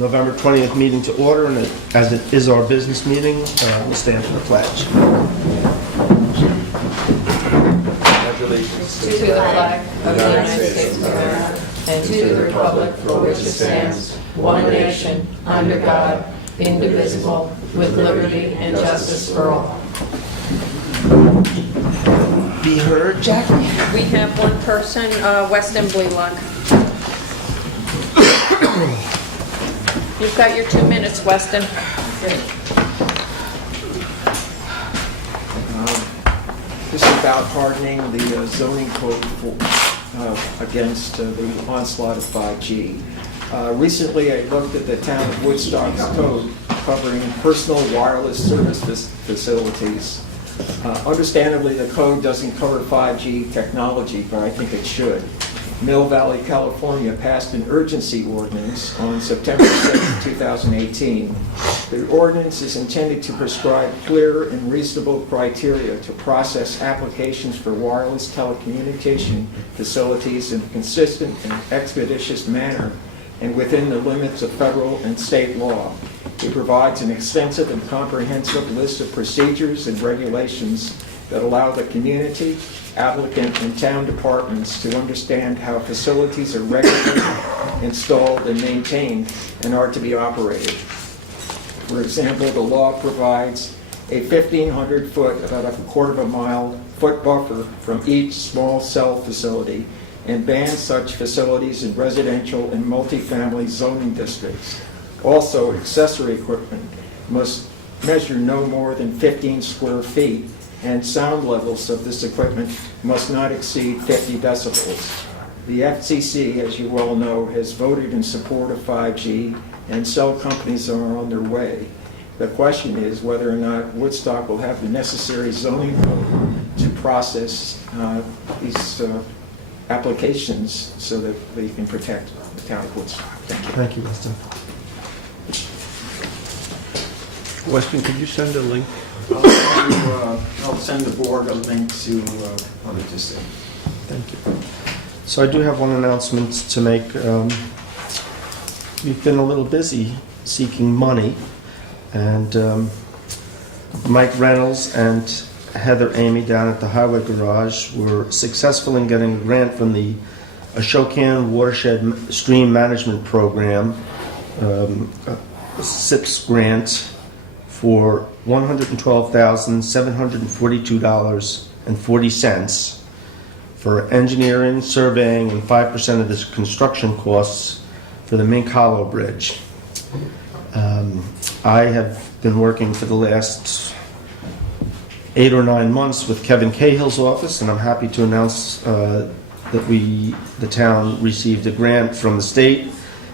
November 20th meeting to order, and as it is our business meeting, we'll stand for the pledge. Pledge allegiance To the flag of the United States of America and to the republic for which it stands, one nation, under God, indivisible, with liberty and justice for all. Be heard, Jackie? We have one person, Weston Blealock. You've got your 2 minutes, Weston. This is about hardening the zoning code against the onslaught of 5G. Recently, I looked at the town of Woodstock's code covering personal wireless service facilities. Understandably, the code doesn't cover 5G technology, but I think it should. Mill Valley, California passed an urgency ordinance on September 6, 2018. The ordinance is intended to prescribe clear and reasonable criteria to process applications for wireless telecommunication facilities in a consistent and expeditious manner and within the limits of federal and state law. It provides an extensive and comprehensive list of procedures and regulations that allow the community, applicant, and town departments to understand how facilities are regulated, installed, and maintained and are to be operated. For example, the law provides a 1,500-foot, about a quarter of a mile, foot buffer from each small cell facility and bans such facilities in residential and multifamily zoning districts. Also, accessory equipment must measure no more than 15 square feet, and sound levels of this equipment must not exceed 50 decibels. The FCC, as you well know, has voted in support of 5G, and cell companies are on their way. The question is whether or not Woodstock will have the necessary zoning code to process these applications so that they can protect the town of Woodstock. Thank you. Thank you, Weston. Weston, could you send a link? I'll send the board a link to what I just said. Thank you. So I do have one announcement to make. We've been a little busy seeking money, and Mike Reynolds and Heather Amy down at the Highway Garage were successful in getting a grant from the Ashokan Watershed Stream Management Program, a SIPS grant, for $112,742.40 for engineering, surveying, and 5% of the construction costs for the Mink Hollow Bridge. I have been working for the last 8 or 9 months with Kevin Cahill's office, and I'm happy to announce that the town received a grant from the state,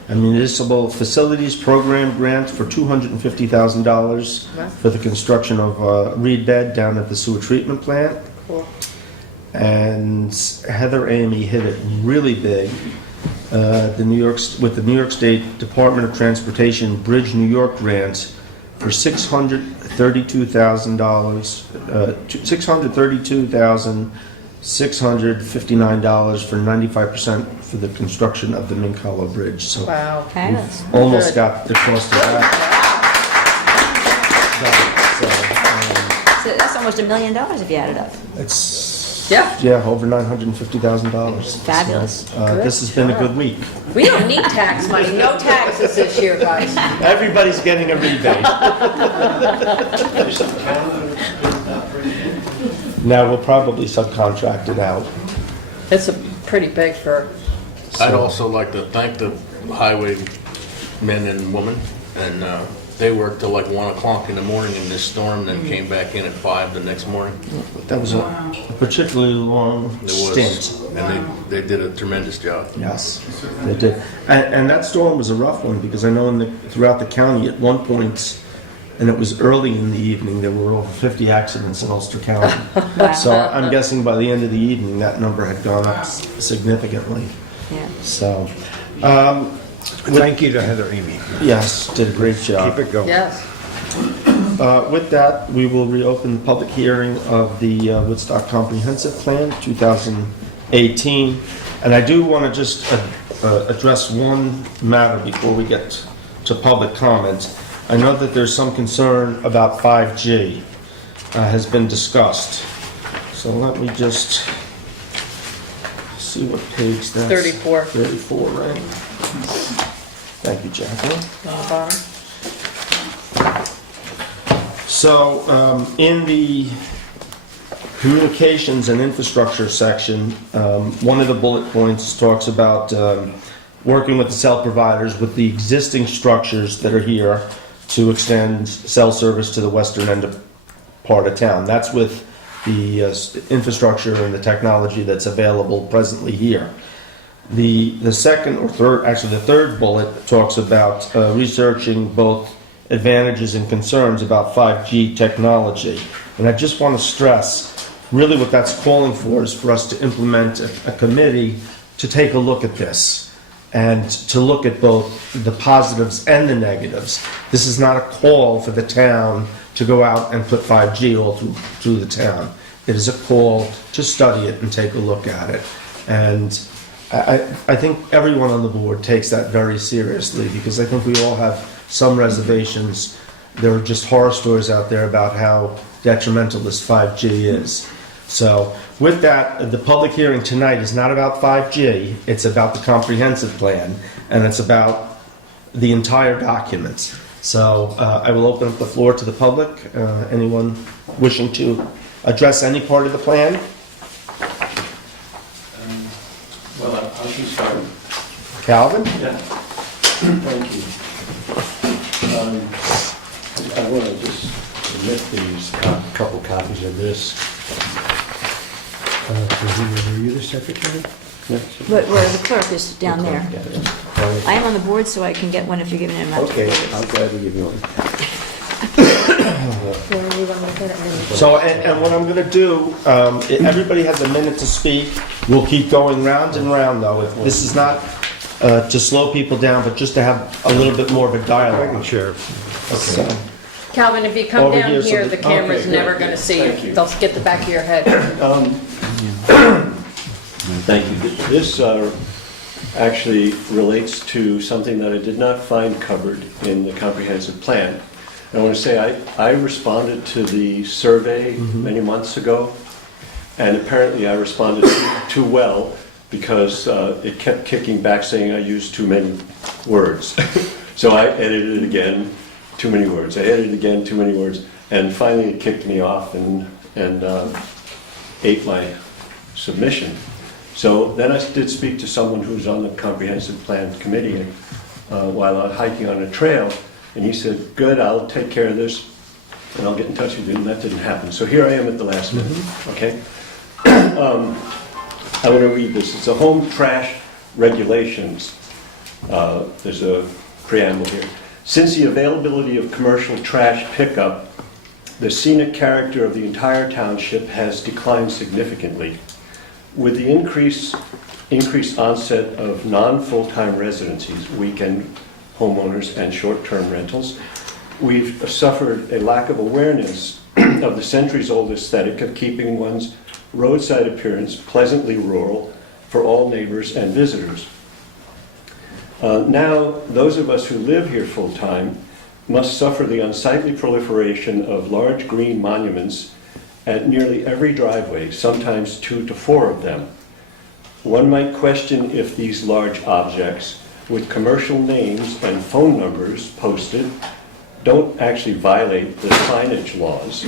a municipal facilities program grant for $250,000 for the construction of a reed bed down at the sewer treatment plant. Cool. And Heather Amy hit it really big. With the New York State Department of Transportation Bridge New York grant for $632,659 for 95% for the construction of the Mink Hollow Bridge. So Wow. Okay, that's almost good. got the cost of that. so that's almost $1 million if you add it up. It's over $950,000. Fabulous. This has been a good week. We don't need tax money. No taxes this year, guys. Everybody's getting a rebate. Now we'll probably subcontract it out. It's pretty big for... I'd also like to thank the highway men and women, and they worked till like 1 o'clock in the morning in this storm, then came back in at 5 the next morning. That was a particularly long It was, stint. and they did a tremendous job. Yes, they did. And that storm was a rough one because I know throughout the county at one point, and it was early in the evening, there were over 50 accidents in Ulster County. So I'm guessing by the end of the evening that number had gone up significantly. Yeah. So, Thank you to Heather Amy. yes, did a great job. Keep it going. Yes. With that, we will reopen the public hearing of the Woodstock Comprehensive Plan 2018. And I do want to just address one matter before we get to public comment. I know that there's some concern about 5G has been discussed. So let me just see what page that's. 34. 34, right? Thank you, Jacqueline. Bottom. So, in the communications and infrastructure section, one of the bullet points talks about working with the cell providers with the existing structures that are here to extend cell service to the western end of part of town. That's with the infrastructure and the technology that's available presently here. The second or third, actually the third bullet talks about researching both advantages and concerns about 5G technology. And I just want to stress, really what that's calling for is for us to implement a committee to take a look at this and to look at both the positives and the negatives. This is not a call for the town to go out and put 5G all through the town. It is a call to study it and take a look at it. And I think everyone on the board takes that very seriously, because I think we all have some reservations. There are just horror stories out there about how detrimental this 5G is. So with that, the public hearing tonight is not about 5G, it's about the comprehensive plan, and it's about the entire document. So I will open up the floor to the public. Anyone wishing to address any part of the plan? Well, I can start. Calvin? Yeah. Thank you. I want to just submit these couple copies of this. Are you the secretary? Where the clerk is down there. Yeah. I am on the board, so I can get one if you're giving it out. Okay, I'll gladly give you one. So, and what I'm going to do, everybody has a minute to speak. We'll keep going round and round, though. This is not to slow people down, but just to have a little bit more of a I can dialogue. share. So, Calvin, if you come Over down here, so here, that- the camera's Okay, never good. going to see Thank you. you. They'll get the back of your head. Thank you. This actually relates to something that I did not find covered in the comprehensive plan. I want to say I responded to the survey many months ago, and apparently I responded too well, because it kept kicking back saying I used too many words. So I edited it again, too many words. I edited it again, too many words, and finally it kicked me off and ate my submission. So then I did speak to someone who's on the comprehensive plan committee while I was hiking on a trail, and he said, good, I'll take care of this, and I'll get in touch with you, and that didn't happen. So here I am at the last minute, okay? I want to read this. It's a home trash regulations. There's a preamble here. Since the availability of commercial trash pickup, the scenic character of the entire township has declined significantly. With the increased onset of non-full-time residencies, weekend homeowners and short-term rentals, we've suffered a lack of awareness of the centuries-old aesthetic of keeping one's roadside appearance pleasantly rural for all neighbors and visitors. Now, those of us who live here full-time must suffer the unsightly proliferation of large green monuments at nearly every driveway, sometimes 2 to 4 of them. One might question if these large objects, with commercial names and phone numbers posted, don't actually violate the signage laws.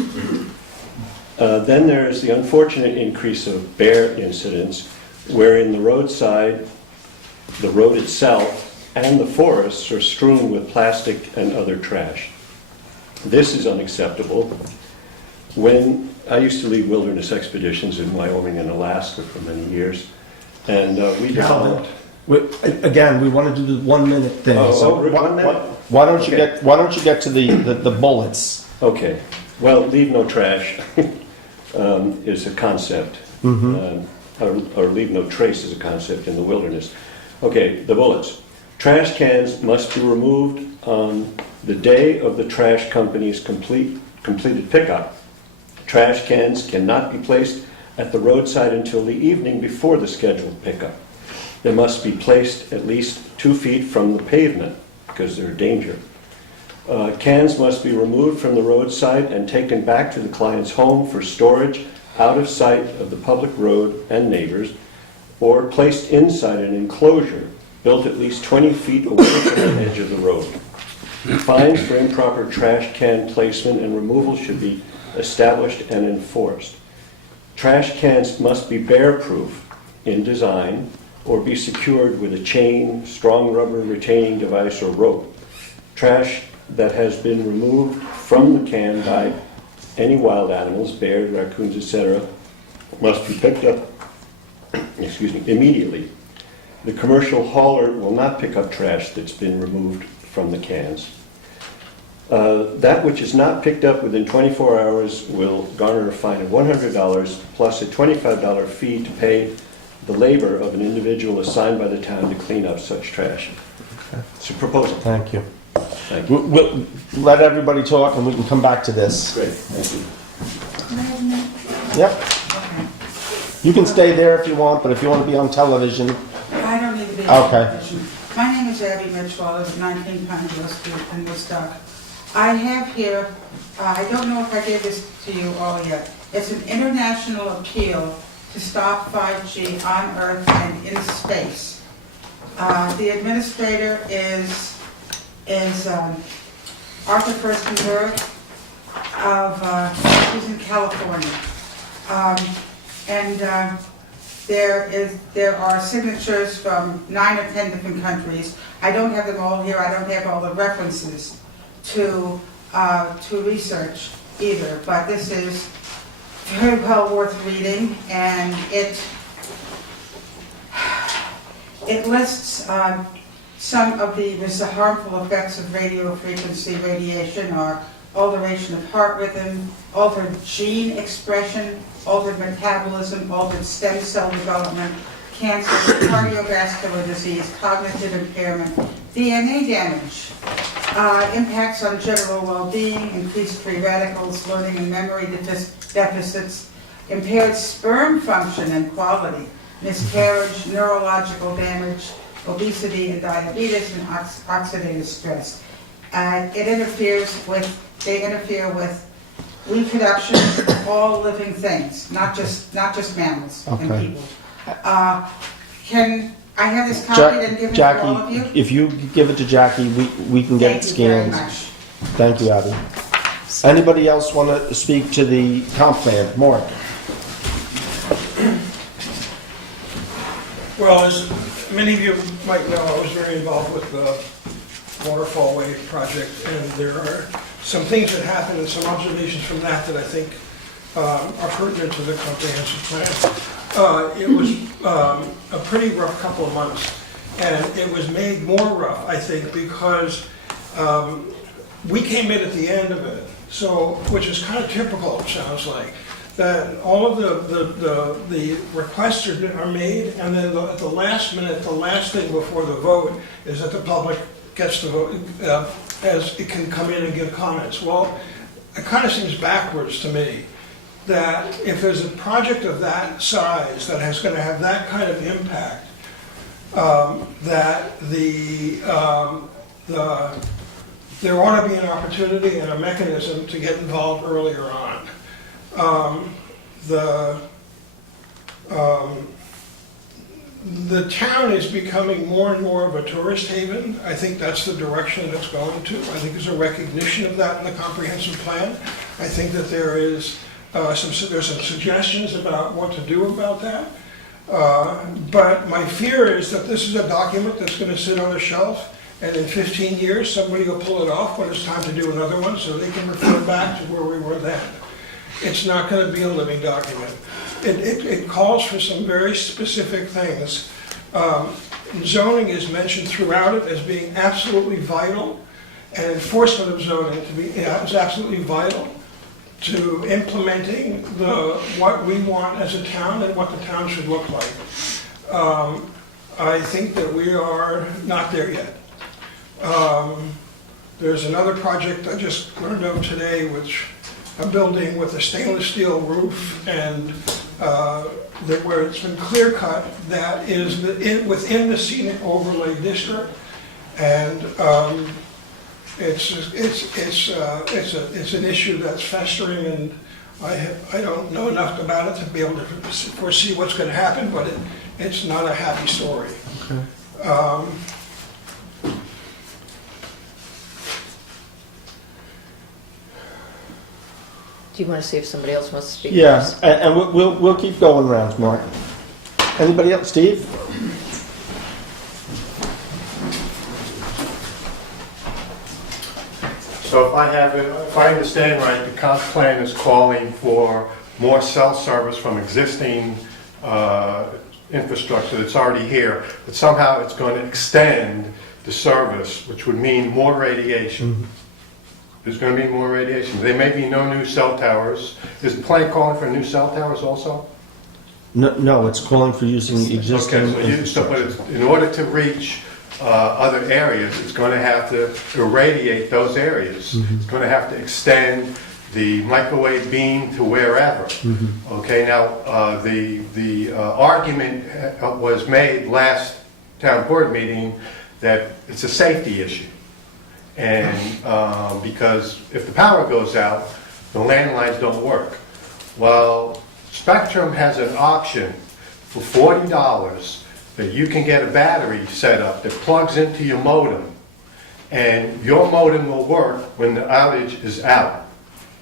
Then there is the unfortunate increase of bear incidents, wherein the roadside, the road itself, and the forests are strewn with plastic and other trash. This is unacceptable. When I used to lead wilderness expeditions in Wyoming and Alaska for many years, and we developed. Again, we want to do the 1 minute thing. Oh, So 1 minute? why don't you Okay. get to the bullets? Okay, well, leave no trash is a concept, or leave no trace is a concept in the wilderness. Okay, the bullets. Trash cans must be removed on the day of the trash company's completed pickup. Trash cans cannot be placed at the roadside until the evening before the scheduled pickup. They must be placed at least 2 feet from the pavement, because they're a danger. Cans must be removed from the roadside and taken back to the client's home for storage out of sight of the public road and neighbors, or placed inside an enclosure built at least 20 feet away from the edge of the road. Fines for improper trash can placement and removal should be established and enforced. Trash cans must be bear-proof in design or be secured with a chain, strong rubber retaining device, or rope. Trash that has been removed from the can by any wild animals, bears, raccoons, etc., must be picked up immediately. The commercial hauler will not pick up trash that's been removed from the cans. That which is not picked up within 24 hours will garner a fine of $100 plus a $25 fee to pay the labor of an individual assigned by the town to clean up such trash. It's a proposal. Thank you. Thank you. We'll let everybody talk and we can come back to this. Great, thank you. Yep. You can stay there if you want, but if you want to be on television, I don't need to be. Okay. My name is Abby Mitchell. I live at 19 Pineville Street in Woodstock. I have here, I don't know if I gave this to you all yet. It's an international appeal to stop 5G on Earth and in space. The administrator is Arthur Furstenberg he's in California. There are signatures from 9 or 10 different countries. I don't have them all here. I don't have all the references to research either. But this is very well worth reading, and it lists some of the harmful effects of radio frequency radiation are alteration of heart rhythm, altered gene expression, altered metabolism, altered stem cell development, cancer, cardiovascular disease, cognitive impairment, DNA damage, impacts on general well-being, increased free radicals, learning and memory deficits, impaired sperm function and quality, miscarriage, neurological damage, obesity and diabetes, and oxidative stress. They interfere with reproduction of all living things, not just mammals and Okay. people. Can I have this copied and given to all of you? Jackie, if you give it to Jackie, we can get it Thank you very scanned. much. Thank you, Abby. Anybody else want to speak to the comp plan? Mark? Well, as many of you might know, I was very involved with the waterfall wave project, and there are some things that happened and some observations from that that I think are pertinent to the comprehensive plan. It was a pretty rough couple of months, and it was made more rough, I think, because we came in at the end of it, so which is kind of typical, it sounds like. That all of the requests are made, and then at the last minute, the last thing before the vote is that the public gets to vote, as it can come in and give comments. Well, it kind of seems backwards to me that if there's a project of that size that is going to have that kind of impact, that there ought to be an opportunity and a mechanism to get involved earlier on. The town is becoming more and more of a tourist haven. I think that's the direction it's going to. I think there's a recognition of that in the comprehensive plan. I think that there's some suggestions about what to do about that. But my fear is that this is a document that's going to sit on a shelf, and in 15 years somebody will pull it off when it's time to do another one, so they can refer back to where we were then. It's not going to be a living document. It calls for some very specific things. Zoning is mentioned throughout it as being absolutely vital, and enforcement of zoning is absolutely vital to implementing what we want as a town and what the town should look like. I think that we are not there yet. There's another project I just learned of today, which a building with a stainless steel roof, and where it's been clear cut, that is within the scenic overlay district, And it's an issue that's festering, and I don't know enough about it to be able to foresee what's going to happen, but it's not a happy story. Do you want to see if somebody else wants to speak? Yeah, first? and we'll keep going rounds, Mark. Anybody else? Steve? So if I understand right, the comp plan is calling for more cell service from existing infrastructure that's already here, but somehow it's going to extend the service, which would mean more radiation. There's going to be more radiation. There may be no new cell towers. Is the plan calling for new cell towers also? No, it's calling for using existing Okay, so infrastructure. in order to reach other areas, it's going to have to irradiate those areas. It's going to have to extend the microwave beam to wherever. Okay, now the argument was made last town board meeting that it's a safety issue. And because if the power goes out, the landlines don't work. Well, Spectrum has an option for $40 that you can get a battery set up that plugs into your modem, and your modem will work when the outage is out.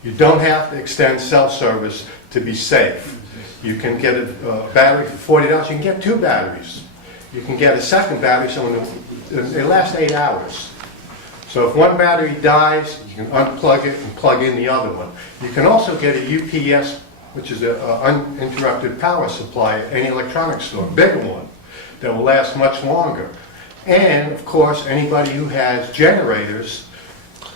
You don't have to extend cell service to be safe. You can get a battery for $40. You can get 2 batteries. You can get a second battery, so they last 8 hours. So if one battery dies, you can unplug it and plug in the other one. You can also get a UPS, which is an uninterrupted power supply at any electronics store, a bigger one, that will last much longer. And, of course, anybody who has generators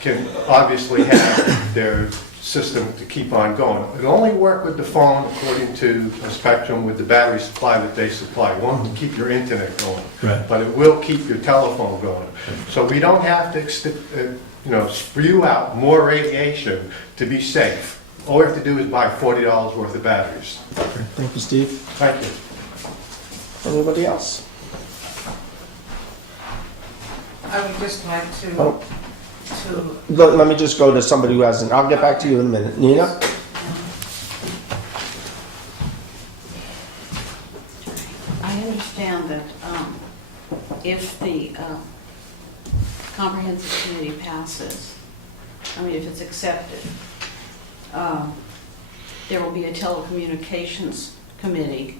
can obviously have their system to keep on going. It'll only work with the phone, according to Spectrum, with the battery supply that they supply. It won't keep your internet going, Right. but it will keep your telephone going. So we don't have to spew out more radiation to be safe. All we have to do is buy $40 worth of batteries. Thank you, Steve. Thank you. Anybody else? I would just like to, Oh. Let me just go to somebody who hasn't. I'll get back to you in a minute. Nina? I understand that if the comprehensive committee passes, if it's accepted, there will be a telecommunications committee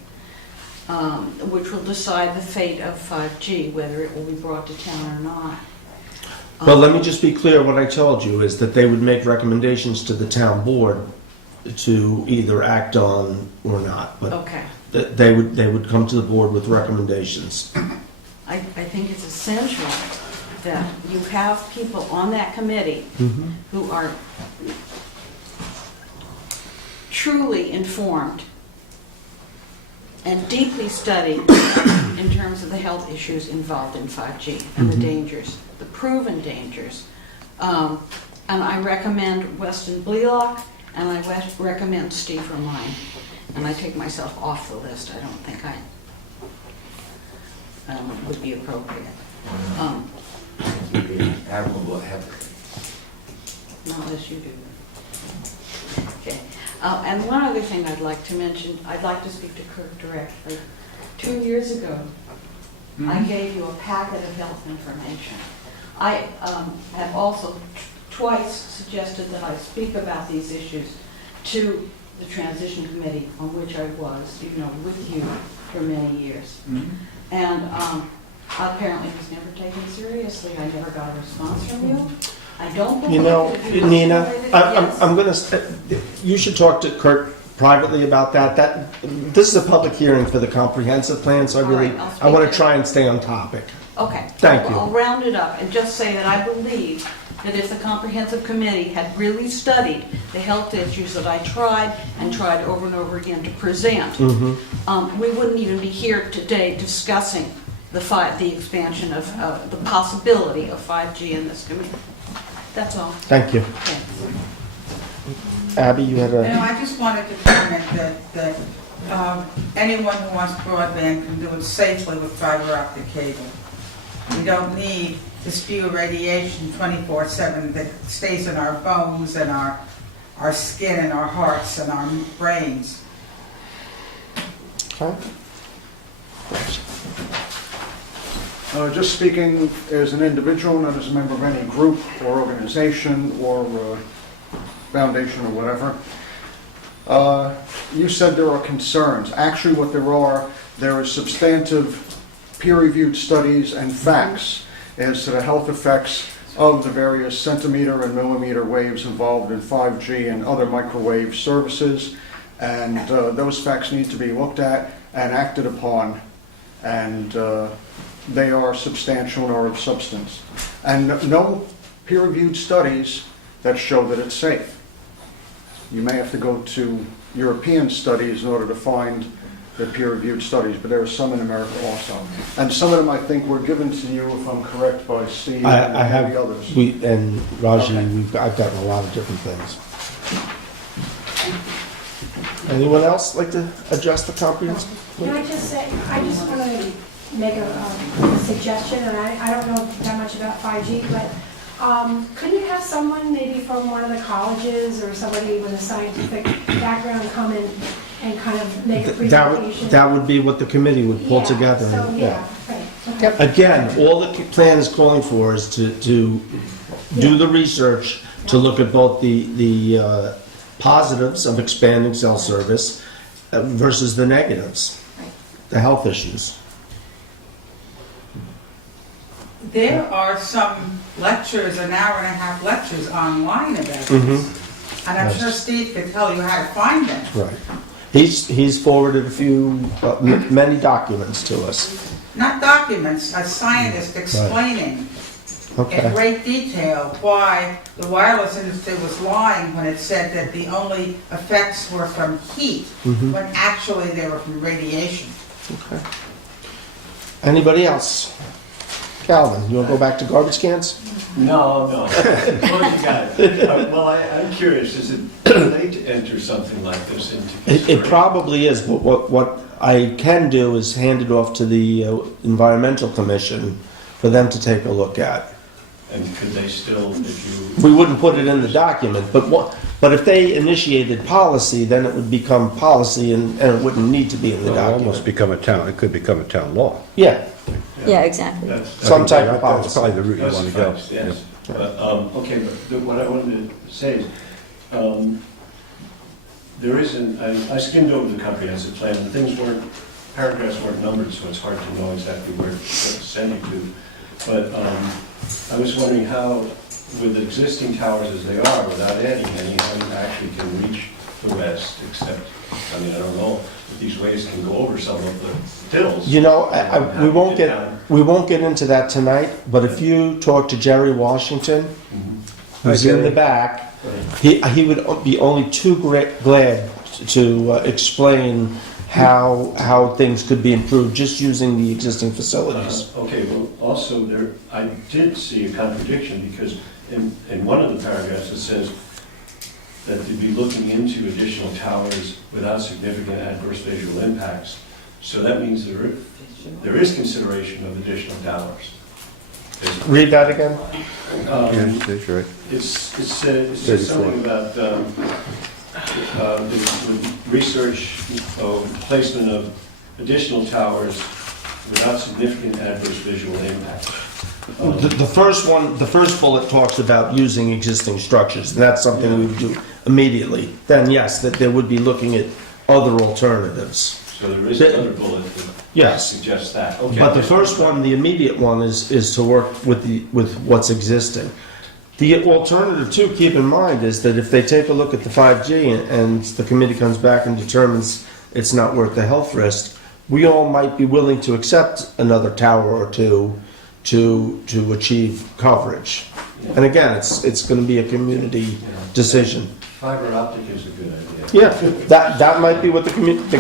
which will decide the fate of 5G, whether it will be brought to town or not. But let me just be clear, what I told you is that they would make recommendations to the town board to either act on or not. But Okay. they would come to the board with recommendations. I think it's essential that you have people on that committee who are truly informed and deeply studied in terms of the health issues involved in 5G and the dangers, the proven dangers. And I recommend Weston Blelock, and I recommend Steve Romine. And I take myself off the list. I don't think I would be appropriate. Not as you do. Okay. And one other thing I'd like to mention, I'd like to speak to Kirk directly. 2 years ago, I gave you a packet of health information. I have also twice suggested that I speak about these issues to the transition committee on which I was, with you for many years. And apparently it was never taken seriously. I never got a response from you. I don't believe Nina, I'm going to. You should talk to Kurt privately about that. This is a public hearing for the comprehensive plan, so I want to try and stay on topic. Okay. Thank you. I'll round it up and just say that I believe that if the comprehensive committee had really studied the health issues that I tried over and over again to present, we wouldn't even be here today discussing the expansion of the possibility of 5G in this committee. That's all. Thank you. Thanks. Abby, you had a... I just wanted to comment that anyone who wants broadband can do it safely with fiber optic cable. We don't need to spew radiation 24/7 that stays in our bones and our skin and our hearts and our brains. Okay. Just speaking as an individual, not as a member of any group or organization or foundation or whatever. You said there are concerns. Actually, what there are substantive peer-reviewed studies and facts as to the health effects of the various centimeter and millimeter waves involved in 5G and other microwave services. And those facts need to be looked at and acted upon. And they are substantial and are of substance. And no peer-reviewed studies that show that it's safe. You may have to go to European studies in order to find the peer-reviewed studies, but there are some in America also. And some of them, I think, were given to you, if I'm correct, by Steve and I have, maybe others. and Raji, Okay. I've gotten a lot of different things. Anyone else like to address the comprehensive? Can I just say, I just want to make a suggestion, and I don't know that much about 5G, but couldn't you have someone maybe from one of the colleges or somebody with a scientific background come in and kind of make a presentation? That would be what the committee would pull together. So, Yeah. right. Okay. Again, all the plan is calling for is to do the research, to look at both the positives of expanding cell service versus the negatives, the health issues. There are some lectures, an hour and a half lectures online about this. And I'm sure Steve could tell you how to find them. Right. He's forwarded a few, many documents to us. Not documents, a scientist explaining in Okay. great detail why the wireless industry was lying when it said that the only effects were from heat, when actually they were from radiation. Okay. Anybody else? Calvin, you want to go back to garbage cans? No. Well, you got it. Well, I'm curious, is it too late to enter something like this into It consideration? probably is, but what I can do is hand it off to the Environmental Commission for them to take a look at. And could they still, if you... We wouldn't put it in the document, but if they initiated policy, then it would become policy and it wouldn't need to be in the It'll almost document. become it could become a town law. Yeah, Yeah, exactly. That's- some type of That's policy. probably the route you That's want to go. facts, yes. But, okay, but what I wanted to say is, there isn't, I skimmed over the comprehensive plan, and paragraphs weren't numbered, so it's hard to know exactly what to send you to. But I was wondering how, with existing towers as they are, without adding any, how you actually can reach the west, except, I mean, I don't know, if these waves can go over some of the hills. You know, How we you won't down. we won't get into that tonight, but if you talk to Jerry Washington, who's in the back, he would be only too glad to explain how things could be improved just using the existing facilities. Okay, well, also there, I did see a contradiction because in one of the paragraphs it says that to be looking into additional towers without significant adverse visual impacts. So that means there is consideration of additional towers. Read that again. Yeah, that's right. It says something about the research of placement of additional towers without significant adverse visual impact. The first bullet talks about using existing structures, and that's something we would do immediately. Then yes, that they would be looking at other alternatives. So there is another bullet that Yes. suggests that. Okay. But the first one, the immediate one, is to work with what's existing. The alternative too, keep in mind, is that if they take a look at the 5G and the committee comes back and determines it's not worth the health risk, we all might be willing to accept another tower or two to achieve coverage. And again, it's going to be a community decision. Fiber optic is a good idea. Yeah, that might be what the community.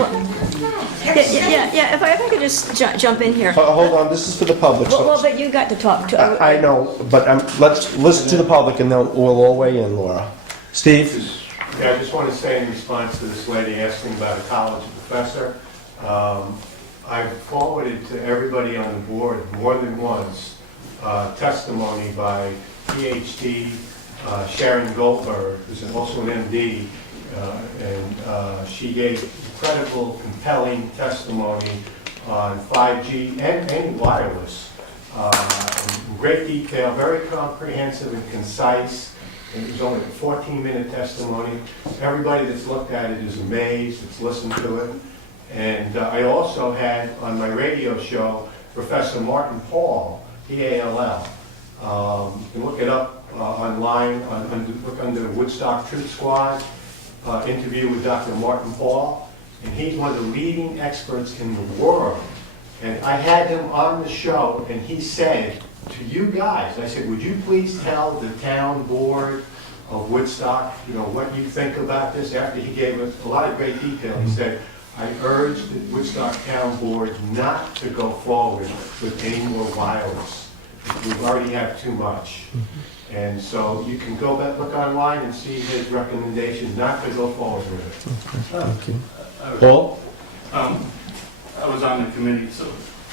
Yeah, if I could just jump in here. Hold on, this is for the public. Well, but you got to talk to. I know, but let's listen to the public and then we'll all weigh in, Laura. Steve? Yeah, I just want to say in response to this lady asking about a college professor, I've forwarded to everybody on the board more than once testimony by PhD Sharon Goldberg, who's also an MD, and she gave incredible, compelling testimony on 5G and wireless. In great detail, very comprehensive and concise. It was only a 14-minute testimony. Everybody that's looked at it is amazed, that's listened to it. And I also had on my radio show Professor Martin Paul, P-A-L-L. You can look it up online, look under the Woodstock Truth Squad, interview with Dr. Martin Paul. And he's one of the leading experts in the world. And I had him on the show, and he said to you guys, I said, would you please tell the town board of Woodstock, what you think about this? After he gave us a lot of great detail, he said, I urge the Woodstock Town Board not to go forward with any more wireless. We already have too much. And so you can go back, look online and see his recommendation not to go forward with it. Thank you. Paul? I was on the committee, so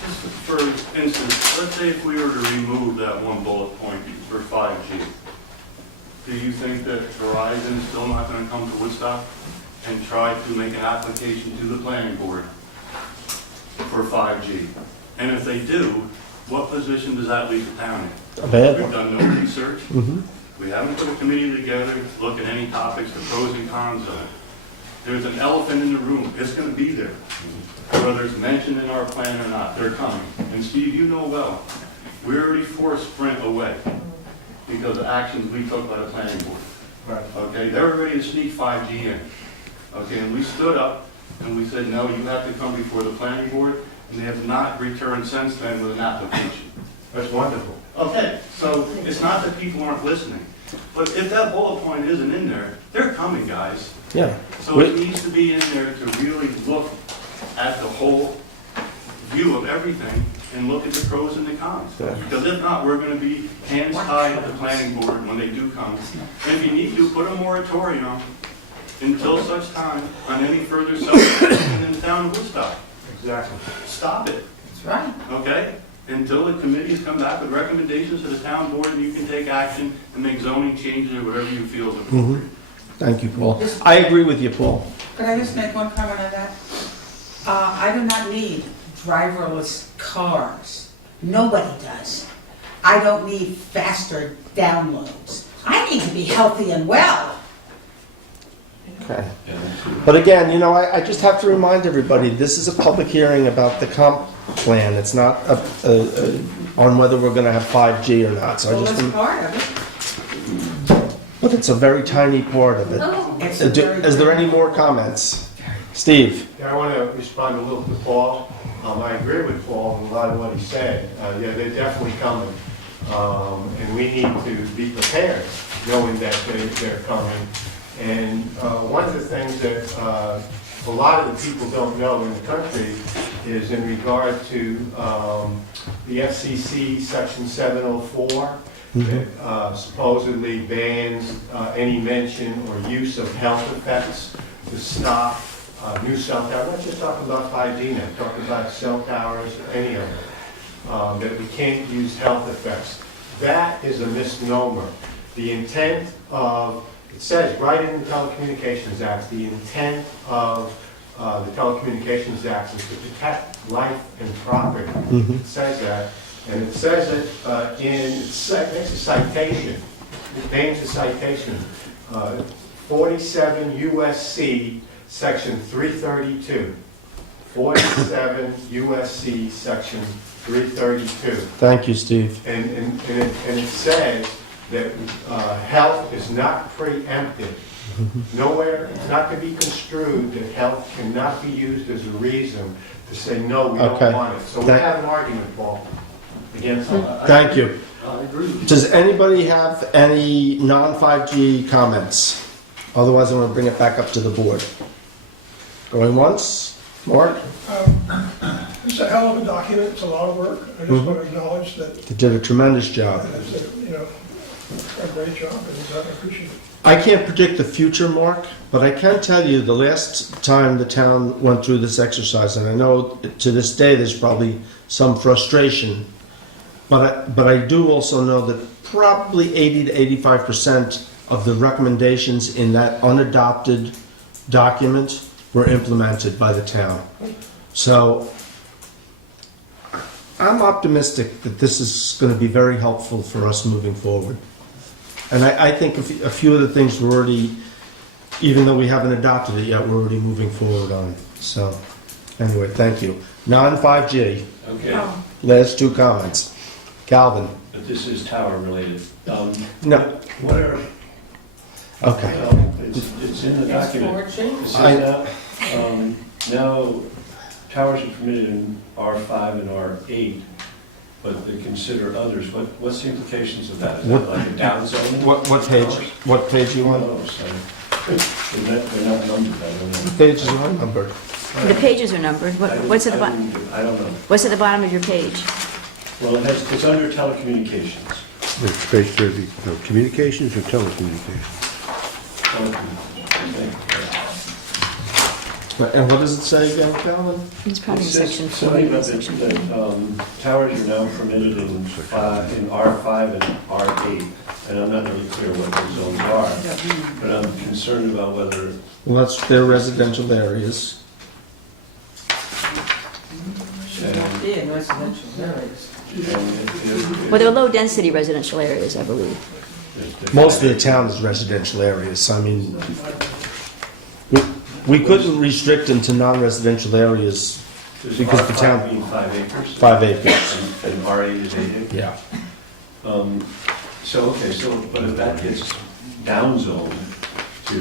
just for instance, let's say if we were to remove that one bullet point for 5G, do you think that Verizon is still not going to come to Woodstock and try to make an application to the planning board for 5G? And if they do, what position does that leave the town in? A bad We've one. done no research. We haven't put a committee together to look at any topics, the pros and cons of it. There's an elephant in the room. It's going to be there. Whether it's mentioned in our plan or not, they're coming. And Steve, you know well, we already forced Sprint away because of actions we took by the planning board. Right. Okay, they were ready to sneak 5G in. Okay, and we stood up and we said, no, you have to come before the planning board, and they have not returned since then with an application. That's wonderful. Okay, so it's not that people aren't listening, but if that bullet point isn't in there, they're coming, guys. Yeah. So it needs to be in there to really look at the whole view of everything and look at the pros and the cons. Because if not, we're going to be hands tied at the planning board when they do come. And if you need to, put a moratorium until such time on any further subdivision in the town of Woodstock. Exactly. Stop it. That's right. Okay? Until the committees come back with recommendations to the town board, and you can take action and make zoning changes or whatever you feel is appropriate. Thank you, Paul. I agree with you, Paul. Could I just make one comment on that? I do not need driverless cars. Nobody does. I don't need faster downloads. I need to be healthy and well. Okay. But again, I just have to remind everybody, this is a public hearing about the comp plan. It's not on whether we're going to have 5G or not. So Well, that's part of it. But it's a very tiny part of it. It's Is there any more comments? Steve? Yeah, I want to respond a little to Paul. I agree with Paul in a lot of what he said. Yeah, they're definitely coming. And we need to be prepared, knowing that they're coming. And one of the things that a lot of the people don't know in the country is in regard to the FCC Section 704 that supposedly bans any mention or use of health effects to stop new cell towers. I'm not just talking about 5G now, I'm talking about cell towers, any of them, that we can't use health effects. That is a misnomer. The intent of, it says right in the Telecommunications Act, the intent of the Telecommunications Act is to protect life and property. It says that, and it says it it makes a citation. It names a citation. 47 U.S.C. Section 332. 47 U.S.C. Section 332. Thank you, Steve. And it says that health is not preempted. Nowhere, it's not to be construed that health cannot be used as a reason to say, no, we don't want it. So we have an argument, Paul, against that. Thank you. I agree with you. Does anybody have any non-5G comments? Otherwise, I'm going to bring it back up to the board. Going once? Mark? It's a hell of a document, it's a lot of work. I just want to acknowledge that They did a tremendous job. it's a great job, and I appreciate it. I can't predict the future, Mark, but I can tell you the last time the town went through this exercise, and I know to this day there's probably some frustration But I do also know that probably 80 to 85% of the recommendations in that unadopted document were implemented by the town. So I'm optimistic that this is going to be very helpful for us moving forward. And I think a few of the things we're already, even though we haven't adopted it yet, we're already moving forward on. So anyway, thank you. Non-5G, Okay, last two comments. Calvin? but this is tower related. No. What are, Okay. well, it's in the document. It says now towers are permitted in R5 and R8, but they consider others. What's the implications of that? Is that like a down zone? What page? What page you on? They're not numbered, I don't know. Pages are numbered. The pages are numbered. What's at the bottom? I don't know. What's at the bottom of your page? Well, it's under telecommunications. It's page 30, no, communications or telecommunications? And what does it say again, Calvin? It's probably in It says section 4. something about that towers are now permitted in R5 and R8, and I'm not really clear what those zones are, but I'm concerned about whether, Well, that's their residential areas. In residential areas. Well, they're low-density residential areas, I believe. Most of the town is residential areas. I mean, we couldn't restrict them to non-residential areas Does because the R5 town, mean 5 acres? 5 acres. And R8 is 8 acres? Yeah. But if that gets downzoned to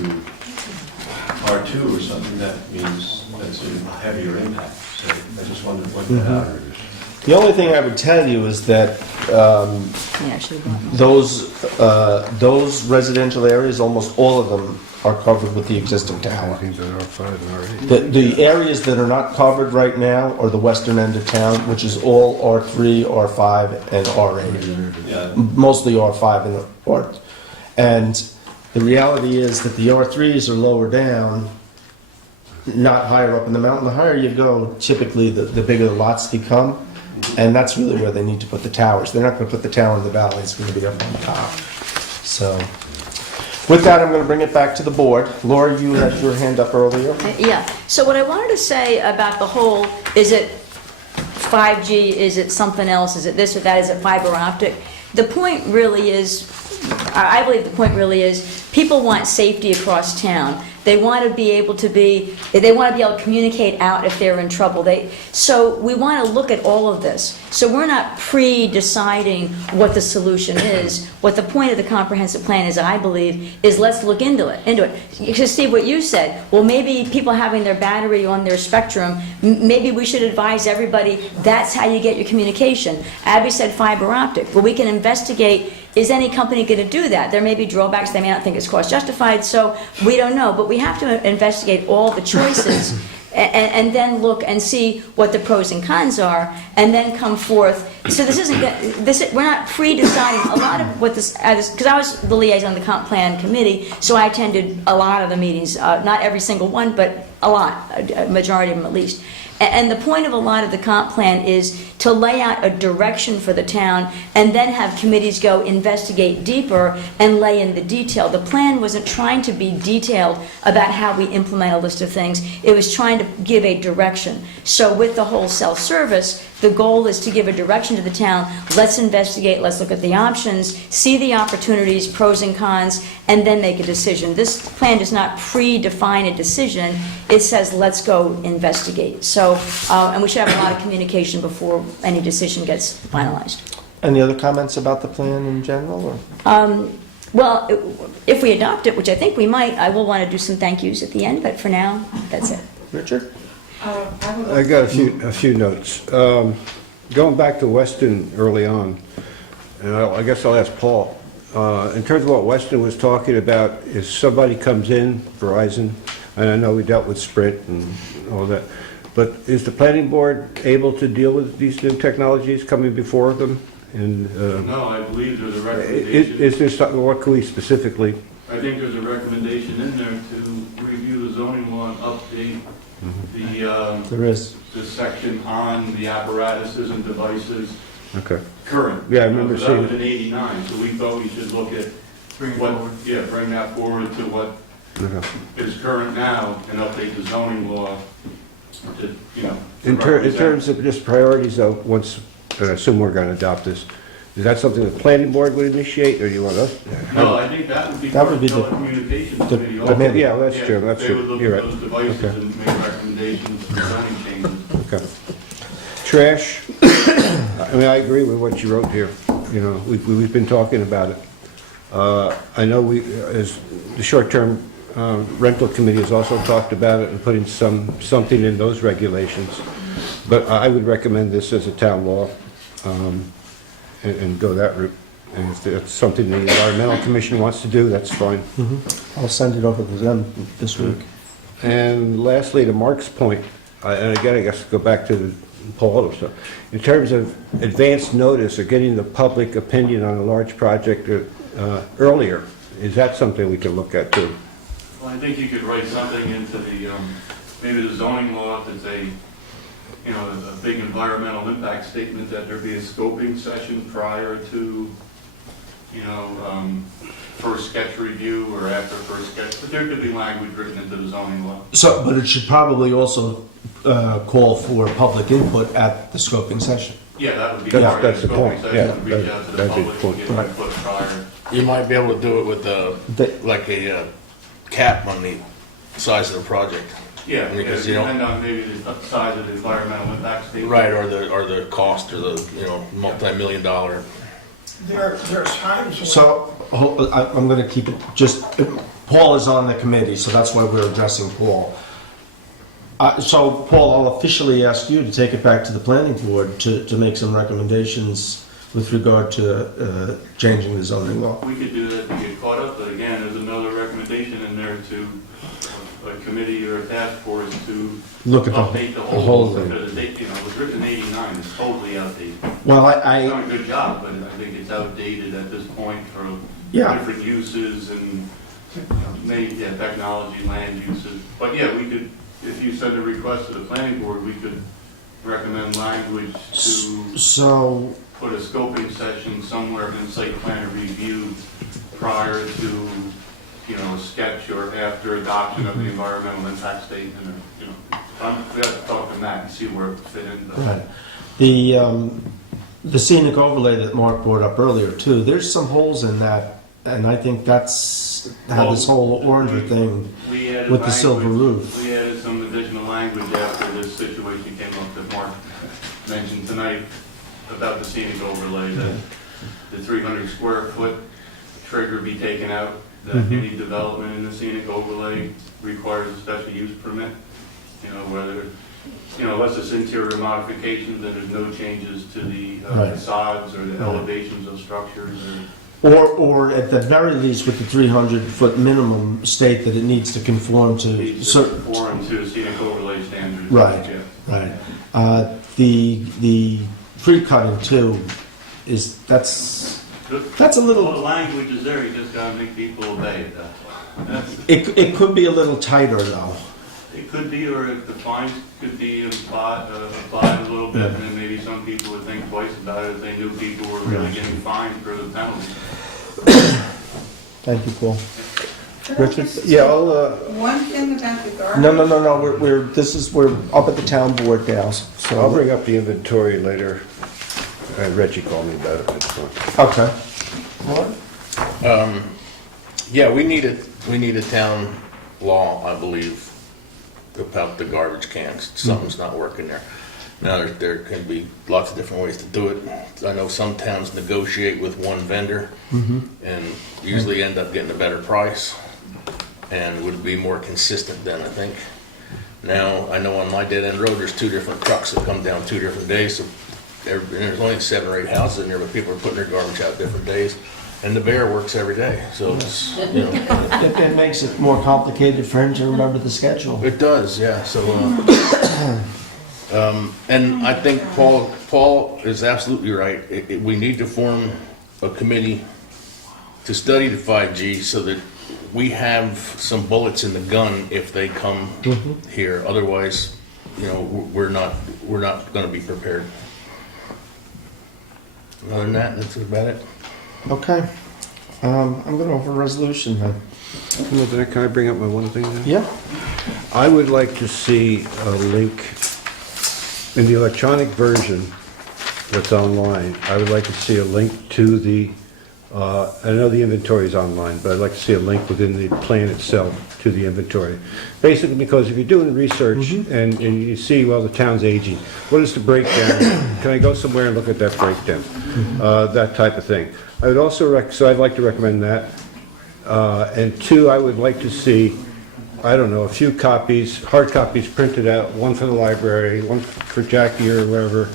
R2 or something, that means that's a heavier impact. So I just wanted to point that out. The only thing I would tell you is that Yeah, actually. those residential areas, almost all of them are covered with the existing tower. I think that R5 and R8. The areas that are not covered right now are the western end of town, which is all R3, R5, and R8. Yeah. Mostly R5 and R. And the reality is that the R3s are lower down, not higher up in the mountain. The higher you go, typically the bigger the lots become. And that's really where they need to put the towers. They're not going to put the tower in the valley. It's going to be up on top. So with that, I'm going to bring it back to the board. Laura, you had your hand up earlier. Yeah, so what I wanted to say about the whole, is it 5G, is it something else, is it this or that, is it fiber optic? The point really is, I believe the point really is, people want safety across town. They want to be able to communicate out if they're in trouble. So we want to look at all of this. So we're not pre-deciding what the solution is. What the point of the comprehensive plan is, I believe, is let's look into it. Because Steve, what you said, well, maybe people having their battery on their spectrum, maybe we should advise everybody that's how you get your communication. Abby said fiber optic. Well, we can investigate, is any company going to do that? There may be drawbacks. They may not think it's cost justified, so we don't know. But we have to investigate all the choices and then look and see what the pros and cons are, and then come forth. So we're not pre-deciding a lot of what this, because I was the liaison of the comp plan committee, so I attended a lot of the meetings, not every single one, but a lot, a majority of them at least. And the point of a lot of the comp plan is to lay out a direction for the town and then have committees go investigate deeper and lay in the detail. The plan wasn't trying to be detailed about how we implement a list of things. It was trying to give a direction. So with the whole self-service, the goal is to give a direction to the town. Let's investigate, let's look at the options, see the opportunities, pros and cons, and then make a decision. This plan does not predefine a decision. It says, let's go investigate. So, and we should have a lot of communication before any decision gets finalized. Any other comments about the plan in general? Or? Well, if we adopt it, which I think we might, I will want to do some thank yous at the end, but for now, that's it. Richard? I got a few notes. Going back to Weston early on, and I guess I'll ask Paul, in terms of what Weston was talking about, if somebody comes in, Verizon, and I know we dealt with Sprint and all that, but is the planning board able to deal with these new technologies coming before them? And No, I believe there's a recommendation. is there something, what can we specifically? I think there's a recommendation in there to review the zoning law and update There is. the section on the apparatuses and devices Okay. current. Yeah, I remember So seeing that was it. in '89, so we thought we should look at bring that forward to what Okay. is current now and update the zoning law to, you know. to In represent- terms of just priorities though, once, I assume we're going to adopt this, is that something the planning board would initiate, or do you want us? No, I think that would be That part would of be the the- telecommunications the- committee. the also. committee. Yeah, that's true, that's They true. would look You're at right. those devices Okay. and make recommendations for zoning changes. Okay. Trash, I mean, I agree with what you wrote here, you know, we've been talking about it. I know as the short-term rental committee has also talked about it and putting something in those regulations. But I would recommend this as a town law, and go that route. And if it's something the environmental commission wants to do, that's fine. I'll send it over to them this week. And lastly, to Mark's point, and again, I guess go back to Paul also, in terms of advance notice or getting the public opinion on a large project earlier, is that something we can look at too? Well, I think you could write something into the, maybe the zoning law, if it's a, you know, a big environmental impact statement, that there be a scoping session prior to, you know, first sketch review or after first sketch, but there could be language written into the zoning law. So, but it should probably also call for public input at the scoping session. Yeah, that would be That's- part of that's the scoping point, session, yeah, reach out to the that'd be the public point. and get input prior. You might be able to do it with The- like a cap on the size of the project. Yeah, Because it you don't- depend on maybe the size of the environmental impact statement. Right, or the cost, or the, you know, multi-million-dollar. There are times when... So, I'm going to keep it, just, Paul is on the committee, so that's why we're addressing Paul. So, Paul, I'll officially ask you to take it back to the planning board to make some recommendations with regard to changing the zoning law. We could do that to get caught up, but again, there's another recommendation in there to a committee or a task force to Look at update the the whole, whole thing. because it was written in '89, it's totally outdated. Well, It's I done a good job, but I think it's outdated at this point for Yeah. different uses and, you know, maybe, yeah, technology, land uses. But yeah, we could, if you send a request to the planning board, we could recommend language to so, put a scoping session somewhere in site plan review prior to, you know, a sketch or after adoption of the environmental impact statement, or, you know, we have to talk to Matt and see where it fit in. but- right. The scenic overlay that Mark brought up earlier, too, there's some holes in that, and I think that's how this whole oranger thing We added with the silver language- roof. We added some additional language after this situation came up that Mark mentioned tonight about the scenic overlay, that the 300 square foot trigger be taken out, that any development in the scenic overlay requires a special use permit, you know, whether, you know, unless it's interior modifications, then there's no changes to the Right. facades or the Right. elevations of structures Or at the very least, with the 300-foot minimum, state that it needs to conform to needs to certain... conform to scenic overlay standards. Right. Yeah. Right. The tree cutting, too, that's a Well, the little... language is there, you just gotta make people obey it, that's all. That's- It could be a little tighter, though. It could be, or if the fines could be applied a little bit, and then maybe some people would think twice about it if they knew people were really getting fined for the penalty. Thank you, Paul. Could I Richard? just Yeah, say I'll... One thing about the garbage. No, we're up at the town board now, so... I'll bring up the inventory later. Reggie called me about it, that's fine. Okay. Yeah, we need a town law, I believe, about the garbage cans. Something's not working there. Now, there can be lots of different ways to do it. I know some towns negotiate with one vendor and usually end up getting a better price and would be more consistent then, I think. Now, I know on my dead-end road, there's 2 different trucks that come down 2 different days, so there's only 7 or 8 houses in there, but people are putting their garbage out different days. And the bear works every day, so it's, you know. It makes it more complicated for him to remember the schedule. It does, yeah, so, and I think Paul is absolutely right. We need to form a committee to study the 5G so that we have some bullets in the gun if they come here. Otherwise, you know, we're not gonna be prepared. Other than that, that's about it. Okay. I'm going to offer a resolution then. Can I bring up my one thing then? Yeah. I would like to see a link in the electronic version that's online. I would like to see a link to the, I know the inventory is online, but I'd like to see a link within the plan itself to the inventory. Basically, because if you're doing research and you see, well, the town's aging, what is the breakdown? Can I go somewhere and look at that breakdown? That type of thing. I would also, so I'd like to recommend that. And two, I would like to see, I don't know, a few copies, hard copies printed out, one for the library, one for Jackie or wherever.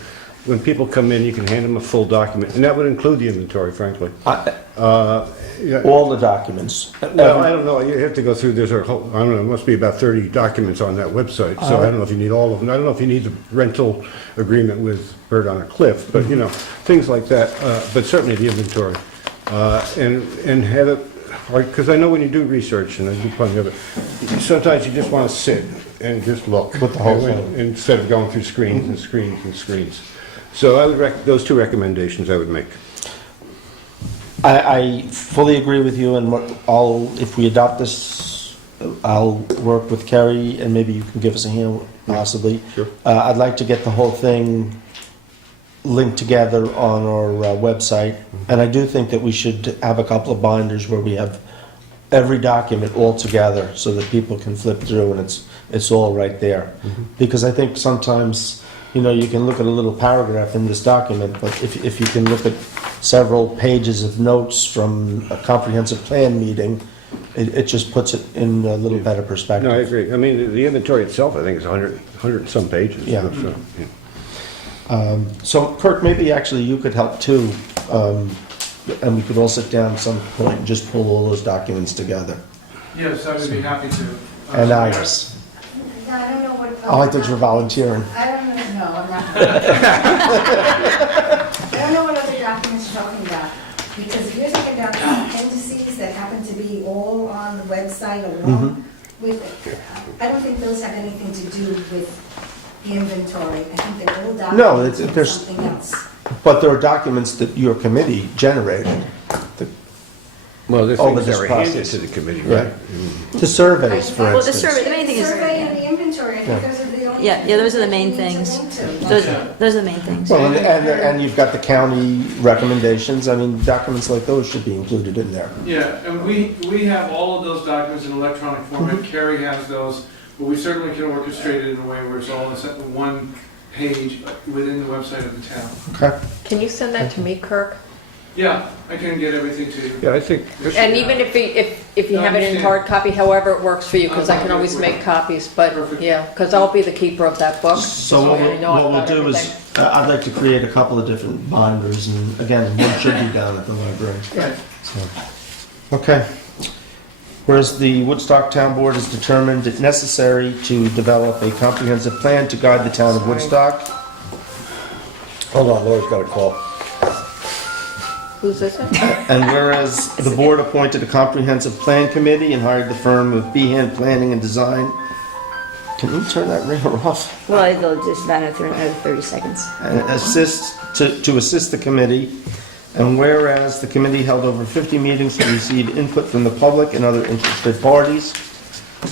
When people come in, you can hand them a full document, and that would include the inventory, frankly. Yeah. All the documents. Well, I don't know, you have to go through, there's a whole, I don't know, it must be about 30 documents on that website, so I don't know if you need all of them. I don't know if you need the rental agreement with Bird on a Cliff, but, you know, things like that, but certainly the inventory. And have it, because I know when you do research, and I do plenty of it, sometimes you just want to sit and just look. With the whole thing. Instead of going through screens and screens and screens. So I would those two recommendations I would make. I fully agree with you, and if we adopt this, I'll work with Kerry, and maybe you can give us a hand, possibly. Sure. I'd like to get the whole thing linked together on our website, and I do think that we should have a couple of binders where we have every document all together, so that people can flip through and it's all right there. Because I think sometimes, you know, you can look at a little paragraph in this document, but if you can look at several pages of notes from a comprehensive plan meeting, it just puts it in a little better perspective. No, I agree. I mean, the inventory itself, I think, is 100 and some pages. Yeah. So, yeah. So Kirk, maybe actually you could help too, and we could all sit down at some point and just pull all those documents together. Yes, I would be happy to. And Iris. I don't know what. Oh, I thought you were volunteering. I don't know, no, I'm not. I don't know what other documents you're talking about, because if you're talking about appendices that happen to be all on the website along with it, I don't think those have anything to do with the inventory. I think they're all documents of there's- something else. But there are documents that your committee generated. Well, there's Over things that this were handed process. to the committee, Yeah. right? The surveys, for Well, the instance. survey, the main thing is, Survey and the inventory, I think those are the only. yeah, those are the main things things. that we need to link to. Those are the main things. Well, and you've got the county recommendations. I mean, documents like those should be included in there. Yeah, and we have all of those documents in electronic format. Carrie has those, but we certainly can orchestrate it in a way where it's all in one page within the website of the town. Okay. Can you send that to me, Kirk? Yeah, I can get everything to you. Yeah, I think. And even if you No, I have it in understand. hard copy, however it works for you, because I can always make copies, but, Perfect. yeah, because I'll be the keeper of that book. So what I know we'll about do is, everything. I'd like to create a couple of different binders, and again, one should be down at the library. Right. So, okay. Whereas the Woodstock Town Board has determined it necessary to develop a comprehensive plan to guide the town of Woodstock. Hold on, Laura's got a call. Who's this? And whereas the board appointed a comprehensive plan committee and hired the firm of Behan Planning and Design. Can you turn that ringer off? Well, it'll just about another 30 seconds. And to assist the committee. And whereas the committee held over 50 meetings to receive input from the public and other interested parties.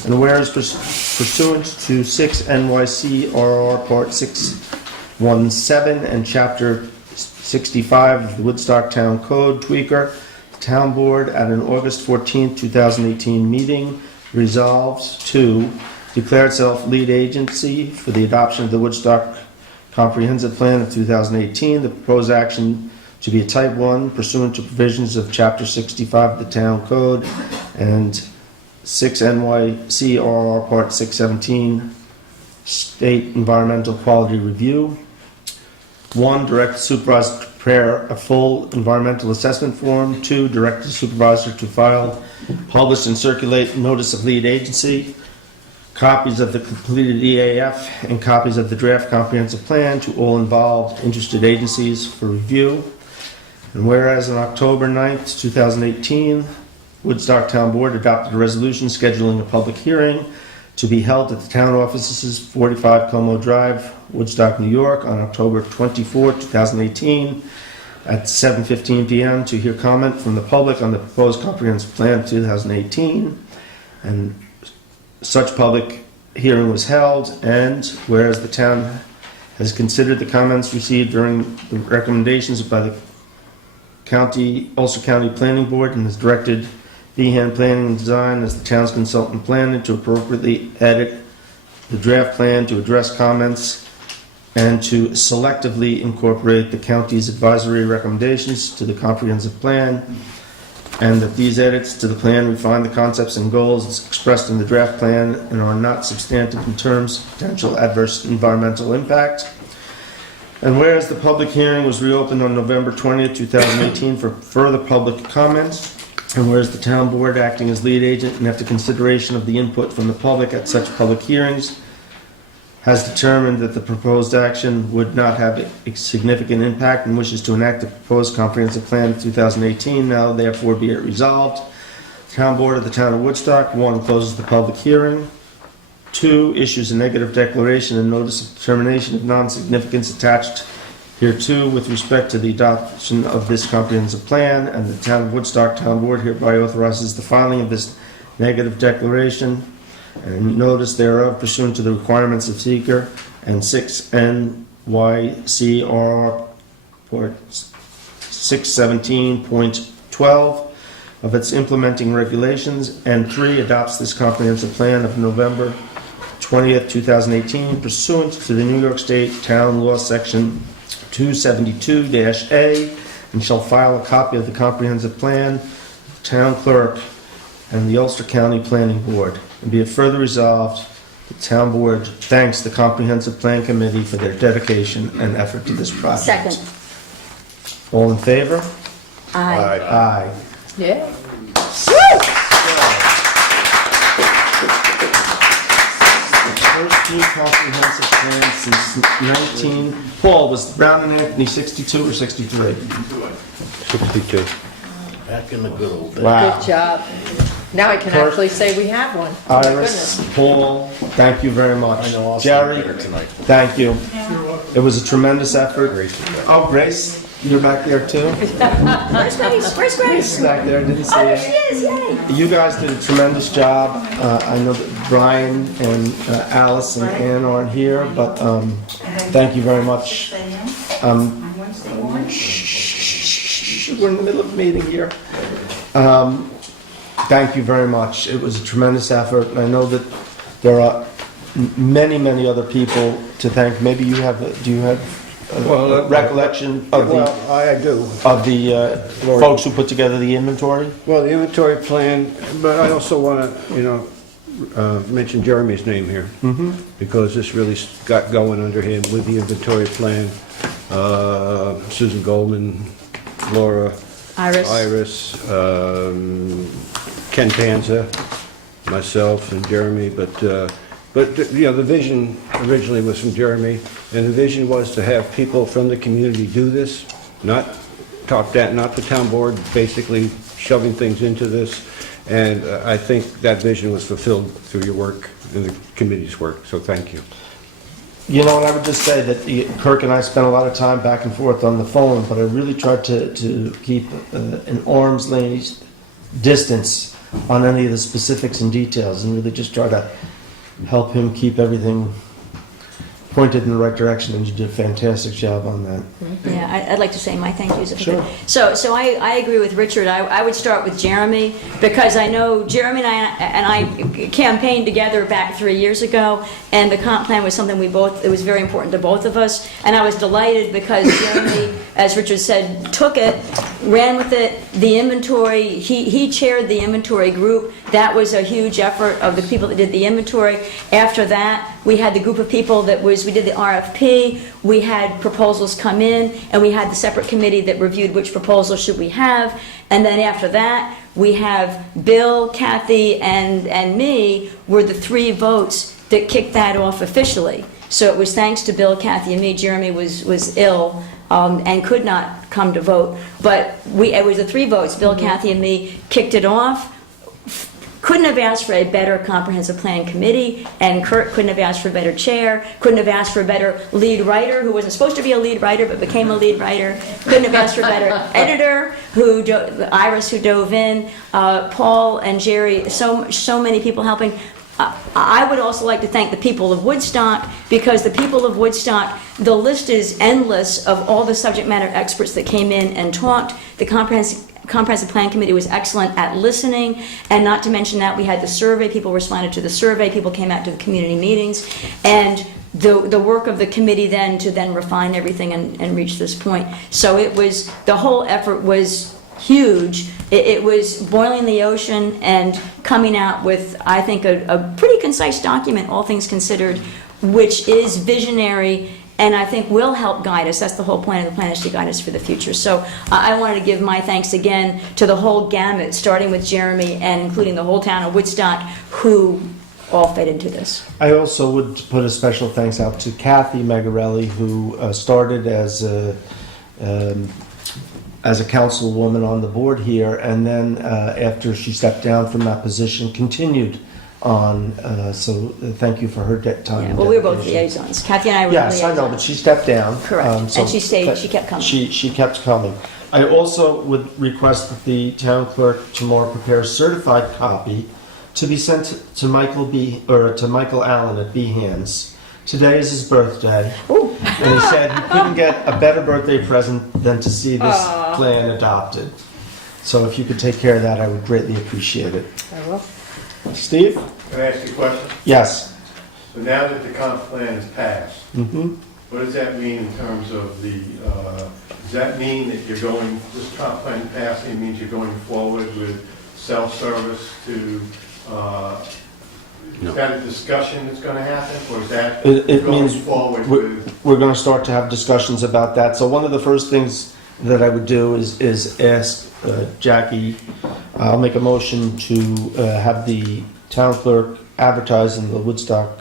And whereas pursuant to 6 NYC RR Part 617 and Chapter 65 of the Woodstock Town Code tweaker, the Town Board at an August 14, 2018 meeting resolves to declare itself lead agency for the adoption of the Woodstock Comprehensive Plan of 2018. The proposed action to be a Type 1 pursuant to provisions of Chapter 65 of the Town Code and 6 NYCRR Part 617 State Environmental Quality Review. 1. Direct the supervisor to prepare a full environmental assessment form. 2. Direct the supervisor to file, publish, and circulate notice of lead agency, copies of the completed EAF, and copies of the draft comprehensive plan to all involved interested agencies for review. And whereas on October 9th, 2018, Woodstock Town Board adopted a resolution scheduling a public hearing to be held at the town offices, 45 Como Drive, Woodstock, New York, on October 24, 2018, at 7:15 PM to hear comment from the public on the proposed comprehensive plan 2018. And such public hearing was held, and whereas the town has considered the comments received during the recommendations by the Ulster County Planning Board and has directed Behan Planning and Design as the town's consultant planner to appropriately edit the draft plan to address comments and to selectively incorporate the county's advisory recommendations to the comprehensive plan, and that these edits to the plan refine the concepts and goals expressed in the draft plan and are not substantive in terms of potential adverse environmental impact. And whereas the public hearing was reopened on November 20th, 2018 for further public comments, and whereas the town board, acting as lead agent and after consideration of the input from the public at such public hearings, has determined that the proposed action would not have a significant impact and wishes to enact the proposed comprehensive plan of 2018, now therefore be it resolved. The town board of the town of Woodstock, 1, closes the public hearing. 2, issues a negative declaration and notice of determination of non-significance attached hereto with respect to the adoption of this comprehensive plan, and the town of Woodstock Town Board hereby authorizes the filing of this negative declaration and notice thereof pursuant to the requirements of seeker and 6 NYCR 617.12 of its implementing regulations, and 3, adopts this comprehensive plan of November 20th, 2018 pursuant to the New York State Town Law Section 272-A, and shall file a copy of the comprehensive plan, town clerk, and the Ulster County Planning Board. And be it further resolved, the town board thanks the Comprehensive Plan Committee for their dedication and effort to this project. Second. All in favor? Aye. Aye. Yeah. First new comprehensive plan since 19... Paul, was Brown and Anthony 62 or 63? 62. Back in the good old days. Wow. Good job. Now I can Kirk. actually say we have one. Oh, my Iris, goodness. Paul, thank you very much. I know I'll Jerry, sleep better tonight. thank you. It was a tremendous effort. Oh, Grace, you're back there too? Where's Grace? Where's Grace Grace? is back there, I didn't see Oh, there it. she is, yay. You guys did a tremendous job. I know that Brian and Alice and Ann aren't here, but thank you very much. On Wednesday morning? We're in the middle of a meeting here. Thank you very much. It was a tremendous effort, and I know that there are many, many other people to thank. Maybe you have, do you have a recollection of Well, the, I do. folks who put together the inventory? Well, the inventory plan, but I also want to, mention Jeremy's name here. Mm-hmm. Because this really got going under him with the inventory plan. Susan Goldman, Laura, Iris, Ken Panza, myself, and Jeremy. But the vision originally was from Jeremy, and the vision was to have people from the community do this, not top down, not the town board, basically shoving things into this. And I think that vision was fulfilled through your work and the committee's work. So thank you. You know, and I would just say that Kirk and I spent a lot of time back and forth on the phone, but I really tried to keep an arm's length distance on any of the specifics and details, and really just try to help him keep everything pointed in the right direction, and you did a fantastic job on that. Yeah, I'd like to say my thank yous. Sure. So I agree with Richard. I would start with Jeremy, because I know Jeremy and I campaigned together back 3 years ago, and the comp plan was something it was very important to both of us, and I was delighted because Jeremy, as Richard said, took it, ran with it, the inventory, he chaired the inventory group. That was a huge effort of the people that did the inventory. After that, we had the group of people we did the RFP, we had proposals come in, and we had the separate committee that reviewed which proposals should we have. And then after that, we have Bill, Kathy, and me were the 3 votes that kicked that off officially. So it was thanks to Bill, Kathy, and me. Jeremy was ill and could not come to vote. But it was the 3 votes, Bill, Kathy, and me, kicked it off. couldn't have asked for a better comprehensive plan committee, and Kurt couldn't have asked for a better chair, couldn't have asked for a better lead writer, who wasn't supposed to be a lead writer but became a lead writer, couldn't have asked for a better editor, Iris who dove in, Paul and Jerry, so many people helping. I would also like to thank the people of Woodstock, because the people of Woodstock, the list is endless of all the subject matter experts that came in and talked. The Comprehensive Plan Committee was excellent at listening, and not to mention that we had the survey, people responded to the survey, people came out to the community meetings, and the work of the committee then to refine everything and reach this point. So it was, the whole effort was huge. It was boiling the ocean and coming out with, I think, a pretty concise document, all things considered, which is visionary and I think will help guide us. That's the whole point of the plan, is to guide us for the future. So I wanted to give my thanks again to the whole gamut, starting with Jeremy and including the whole town of Woodstock, who all fed into this. I also would put a special thanks out to Kathy Megarelli, who started as a councilwoman on the board here, and then after she stepped down from that position, continued on. So thank you for her time. Yeah, and well, we were both dedication. liaisons. Kathy and I were Yes, liaisons. I know, but she stepped down. Correct. So- And she stayed, but she kept coming. She kept coming. I also would request that the town clerk tomorrow prepare a certified copy to be sent to Michael Allen at Behans. Today is his birthday. Ooh. And he said he couldn't get a better birthday present than to see this plan adopted. So if you could take care of that, I would greatly appreciate it. I will. Steve? Can I ask you a question? Yes. So now that the comp plan is passed, Mm-hmm. what does that mean in terms of the, does that mean that you're going, this comp plan passing means you're going forward with self-service to, is that a discussion that's going to happen, or is that It going means forward we're, with? we're going to start to have discussions about that. So one of the first things that I would do is ask Jackie, I'll make a motion to have the town clerk advertise in the Woodstock,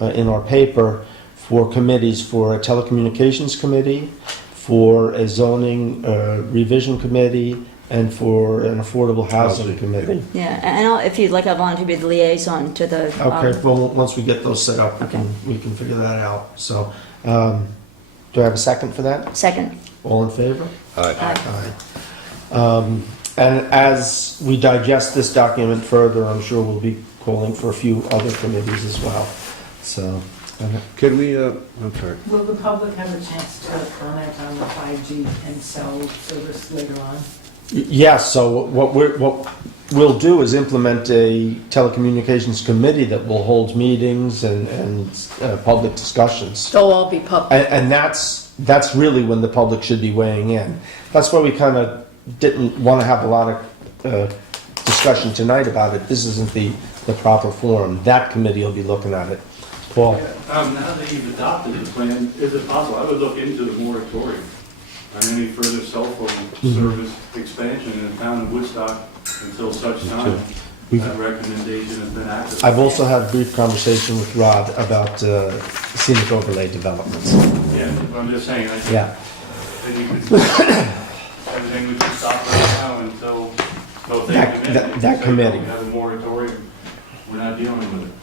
in our paper, for committees, for a telecommunications committee, for a zoning revision committee, and for an affordable housing committee. Yeah, and if you'd like, I'll volunteer to be the liaison to the... Okay, well, once we get those set up, we can figure that out. So, do I have a second for that? Second. All in favor? Aye. Aye. And as we digest this document further, I'm sure we'll be calling for a few other committees as well. So, Can we, I'm sorry. Will the public have a chance to comment on the 5G and cell service later on? yes, so what we'll do is implement a telecommunications committee that will hold meetings and public discussions. They'll all be public. And that's really when the public should be weighing in. That's why we kind of didn't want to have a lot of discussion tonight about it. This isn't the proper forum. That committee will be looking at it. Paul? Now that you've adopted the plan, is it possible, I would look into the moratorium on any further cell phone service expansion in the town of Woodstock until such time that recommendation has been acted. I've also had a brief conversation with Rod about scenic overlay developments. Yeah, but I'm just saying, I think Yeah. that you could, everything would just stop right now until they That committee. We have a moratorium, we're not dealing with it.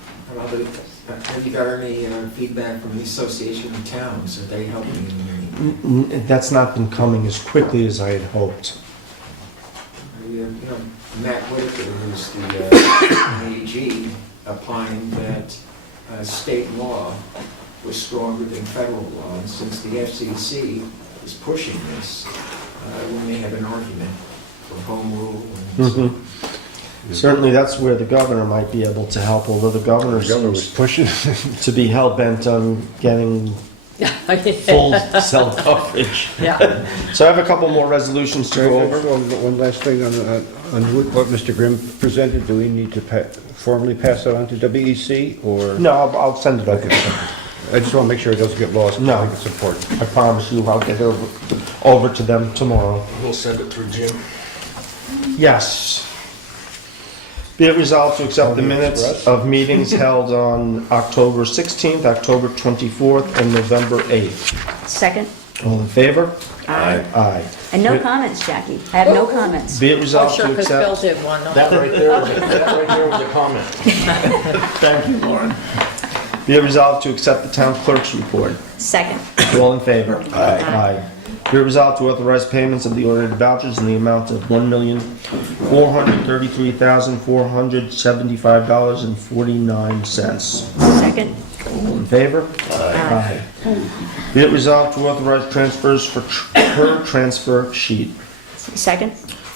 Have you got any feedback from the Association of Towns? Are they helping in any? That's not been coming as quickly as I had hoped. Matt Whitaker, who's the AG, opined that state law was stronger than federal law, and since the FCC is pushing this, we may have an argument for home rule. And so. Certainly, that's where the governor might be able to help, although the governor was seems pushing. to be hell-bent on getting full cell coverage. Yeah. So I have a couple more resolutions to go over. One last thing on what Mr. Grimm presented. Do we need to formally pass that on to WEC, or? No, I'll send it over. I just want to make sure it doesn't get lost. No. I think it's important. I promise you I'll get over to them tomorrow. We'll send it through Jim. Yes. Be it resolved to accept the Pony minutes Express. of meetings held on October 16th, October 24th, and November 8th. Second. All in favor? Aye. Aye. And no comments, Jackie. I have no comments. Be it Oh, resolved sure, to because Bill accept... did one. That right there was a comment. Thank you, Lauren. Be it resolved to accept the town clerk's report. Second. All in favor? Aye. Be it resolved to authorize payments of the ordered vouchers in the amount of $1,433,475.49. Second. All in favor? Aye. Be it resolved to authorize transfers for per transfer sheet. Second.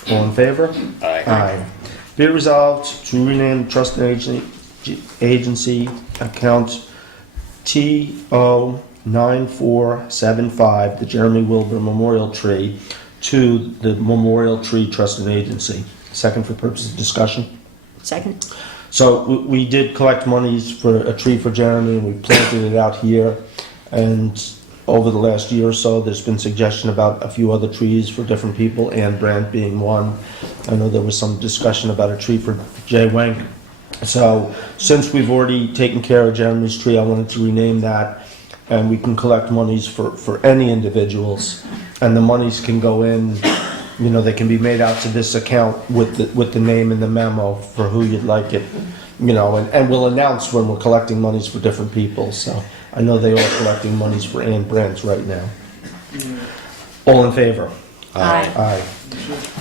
All in favor? Aye. Be it resolved to rename the trust and agency account TO9475, the Jeremy Wilbur Memorial Tree, to the Memorial Tree Trust and Agency. Second for purpose of discussion. Second. So we did collect monies for a tree for Jeremy, and we planted it out here. And over the last year or so, there's been suggestion about a few other trees for different people, Anne Brandt being one. I know there was some discussion about a tree for Jay Wank. So since we've already taken care of Jeremy's tree, I wanted to rename that, and we can collect monies for any individuals, and the monies can go in. You know, they can be made out to this account with the name in the memo for who you'd like it, you know, and we'll announce when we're collecting monies for different people. So I know they are collecting monies for Anne Brandt right now. All in favor? Aye. Aye.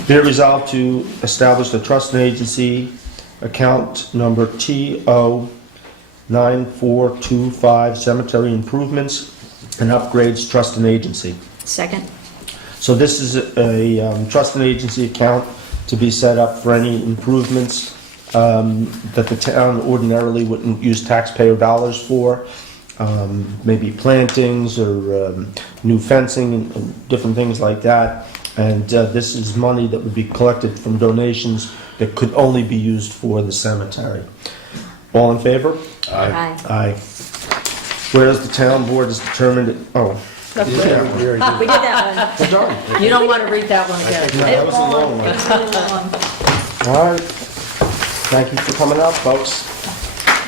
Be it resolved to establish the trust and agency account number TO9425 Cemetery Improvements and Upgrades Trust and Agency. Second. So this is a trust and agency account to be set up for any improvements that the town ordinarily wouldn't use taxpayer dollars for. Maybe plantings or new fencing and different things like that. And this is money that would be collected from donations that could only be used for the cemetery. All in favor? Aye. Aye. Whereas the town board has determined, We did that we're done. one. You don't want to read that one again. No, that was a long one. It's really long. All right. Thank you for coming out, folks.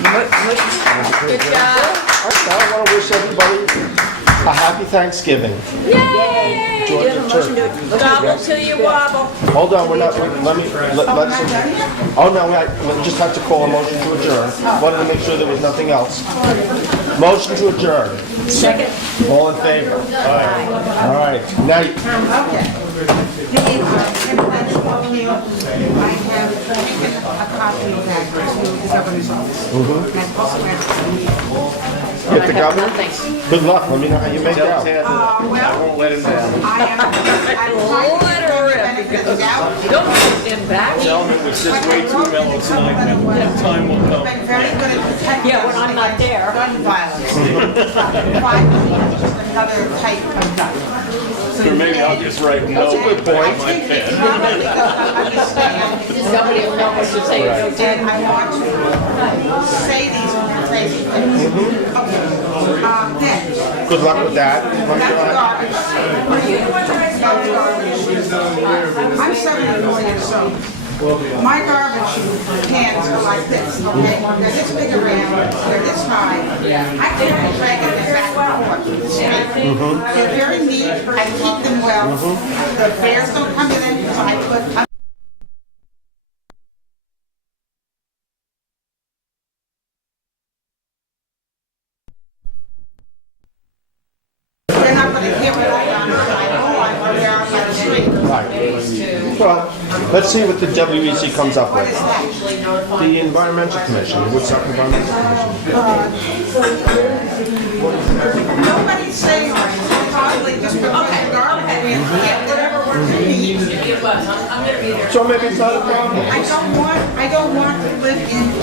Good job. I want to wish everybody a happy Thanksgiving. Yay! Do you have a motion to... Gobble till you wobble. Hold on, we're not, let's... Oh, no, we just have to call a motion to adjourn. Wanted to make sure there was nothing else. Motion to adjourn. Second. All in favor? All right. Now, Okay. I have taken a copy of that to the governor's office. And I've also asked get the governor. Nothing. Good luck. Let me know how you make out. well, I won't let him down. I'm trying to get the benefit of doubt. Don't put him back. Tell him it was just way too mellow tonight. Time will come. Been very good at protecting Yeah, when I'm not there. gun violence. Finally, just another type of gun. So maybe I'll just write no. That's a good point. I think it's probably because I understand. Somebody will know what to say. And I want to say these crazy things. Okay. Then, Good luck with that. that's garbage. That's garbage. I'm 74 years old. My garbage cans are like this, okay? They're this big around, they're this high. I can't be dragging them back and forth. They're very neat, I keep them well. The bears don't come in, so I put... They're not gonna hear what I am. They're on the street. Well, let's see what the WEC comes up What with. is that? The Environmental Commission, the Woodstock Environmental Commission. Nobody's saying it's probably just because the garbage can get whatever works they need. So maybe it's not a problem. I don't want to live in